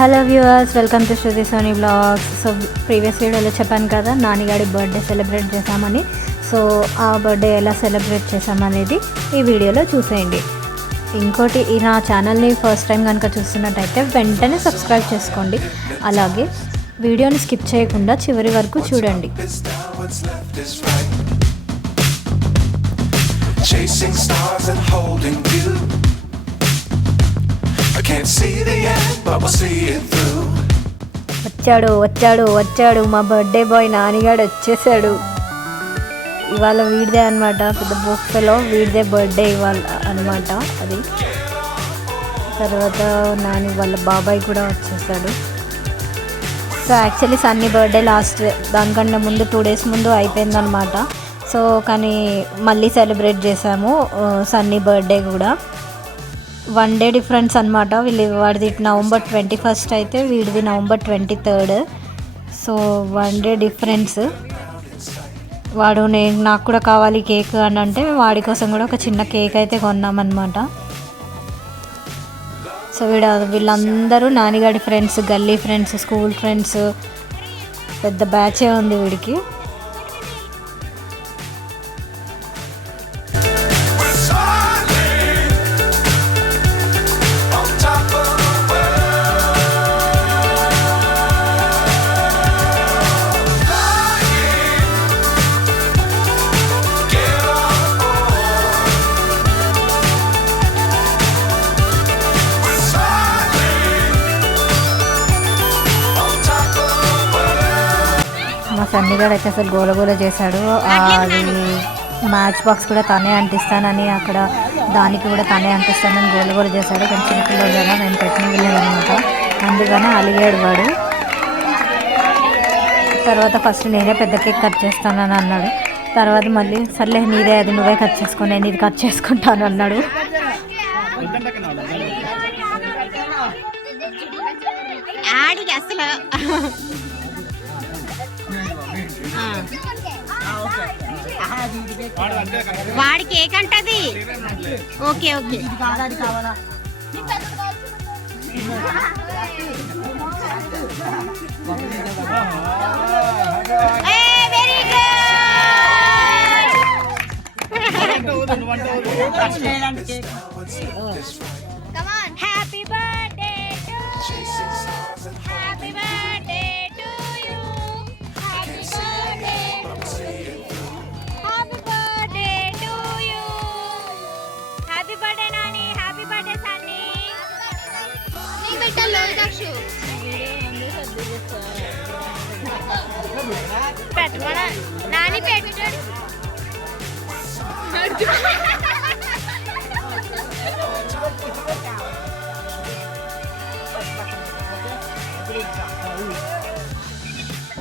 Hello viewers, welcome to Shruti Soni blogs. So previous వీడియోలో చెప్పాను కదా నానిగాడి బర్త్డే సెలబ్రేట్ చేసామని. సో ఆ బర్త్డే ఎలా సెలబ్రేట్ చేసామనేది ఈ వీడియోలో చూసేయండి. ఇంకోటి, ఈ నా ఛానల్ని ఫస్ట్ టైం కనుక చూస్తున్నట్టయితే వెంటనే సబ్స్క్రైబ్ చేసుకోండి. అలాగే వీడియోని స్కిప్ చేయకుండా చివరి వరకు చూడండి. Chasing stars and holding you. I can't see the end, but we'll see it through. వచ్చాడు మా బర్త్డే బాయ్ నానిగాడు వచ్చేసాడు. ఇవాళ వీడిదే అనమాట, పెద్ద బొక్కలో వీడిదే బర్త్డే ఇవాళ అనమాట. అది తర్వాత నాని వాళ్ళ బాబాయ్ కూడా వచ్చేసాడు. So actually Sunny birthday last దానికన్నా ముందు 2 days ముందు అయిపోయిందనమాట. సో కానీ మళ్ళీ సెలబ్రేట్ చేసాము సన్నీ బర్త్డే కూడా. 1 day డిఫరెన్స్ అనమాట. వాడిది November 21st అయితే వీడిది November 23rd. So 1 day difference. వాడు నాకు కూడా కావాలి కేక్ అని అంటే వాడి కోసం కూడా ఒక చిన్న కేక్ అయితే కొన్నామన్నమాట. సో వీళ్ళందరూ నానిగాడి ఫ్రెండ్స్, గల్లీ ఫ్రెండ్స్, స్కూల్ ఫ్రెండ్స్, పెద్ద బ్యాచే ఉంది వీడికి. మా సన్నిగాడు అయితే అసలు గోలగోల చేశాడు. అది మ్యాచ్ బాక్స్ కూడా తనే అంటిస్తానని, అక్కడ దానికి కూడా తనే అంటిస్తానని గోలగోల చేశాడు. కొంచెం చిన్నపిల్లలు కదా, నేను పెట్టిన వెళ్ళానమాట, అందుకని అలిగాడు వాడు. తర్వాత ఫస్ట్ నేనే పెద్ద కేక్ కట్ చేస్తానని అన్నాడు. తర్వాత మళ్ళీ సర్లే నీదే, అది నువ్వే కట్ చేసుకో, నేను ఇది కట్ చేసుకుంటాను అన్నాడు. వాడి కేక్ అంటది. Okay okay, happy birthday to you, happy birthday to you, happy birthday, happy birthday to you, happy birthday Nani, happy birthday Sunny. నీ పెట్టలో దక్షు పెట్టమన నాని పెట్టాడు.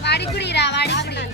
వాడి గుడి రా, వాడి గుడి.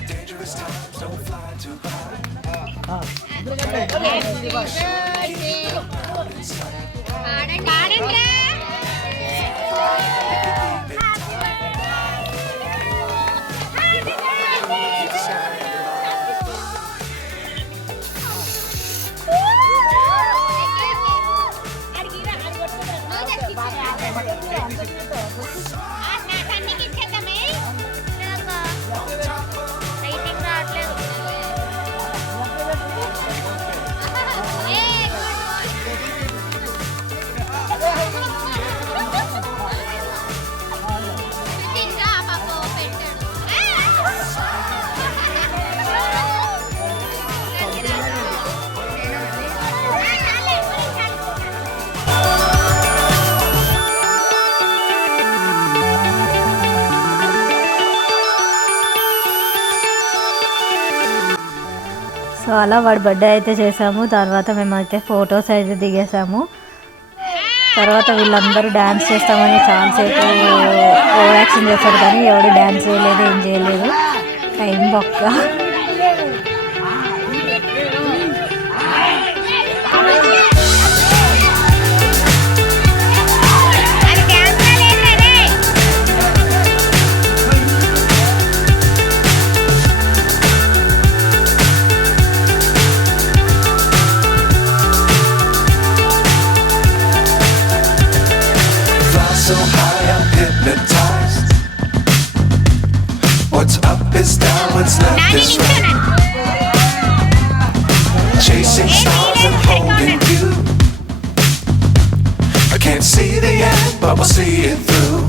సో అలా వాడి బర్త్డే అయితే చేసాము. తర్వాత మేమైతే ఫొటోస్ అయితే దిగేసాము. తర్వాత వీళ్ళందరూ డ్యాన్స్ చేస్తామని చాలాసేపు ఓవర్ యాక్షన్ చేశారు, కానీ ఎవడు డ్యాన్స్ చేయలేదు, ఏం చేయలేదు. టైం బొక్క. So high I'm hypnotized. what's left Nani is నించోనండి. chasing stars and holding you. I can't see the end, but we'll see it through.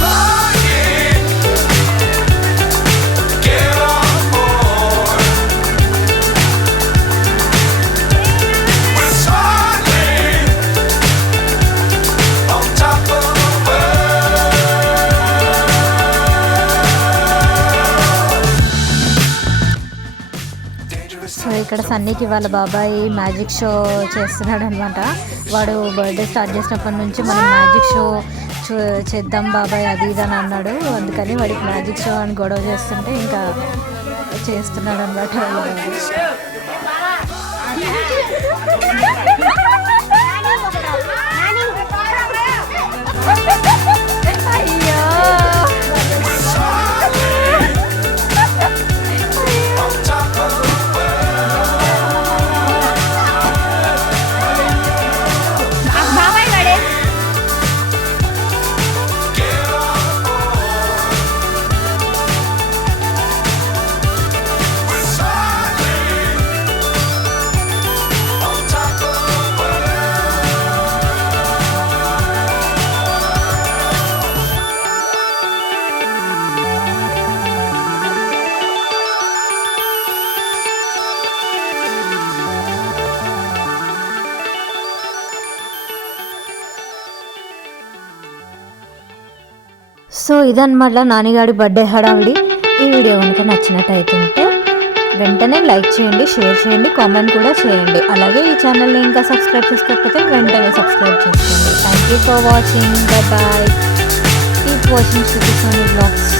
Flying, get on board. We're smiling on top of the world. Dangerous so ఇక్కడ సన్నీకి వాళ్ళ బాబాయ్ magic show చేస్తున్నాడు అనమాట. వాడు birthday start చేసినప్పటి నుంచి మనం మ్యాజిక్ షో చేద్దాం బాబాయ్ అది ఇది అని అన్నాడు. అందుకని వాడికి మ్యాజిక్ షో అని గొడవ చేస్తుంటే ఇంకా చేస్తున్నాడు అనమాట వాళ్ళ బాబాయ్. అయ్యో on top of the బాబాయ్ వాడే get on board. We're smiling on top of the so ఇదన్నమాట నానిగాడి బర్త్డే హడావిడి. ఈ వీడియో కనుక నచ్చినట్టయితే వెంటనే లైక్ చేయండి, షేర్ చేయండి, కామెంట్ కూడా చేయండి. అలాగే ఈ ఛానల్ని ఇంకా సబ్స్క్రైబ్ చేసుకోకపోతే వెంటనే సబ్స్క్రైబ్ చేసుకోండి. Thank you for watching. Bye bye. Keep watching Shruti Soni బ్లాగ్స్.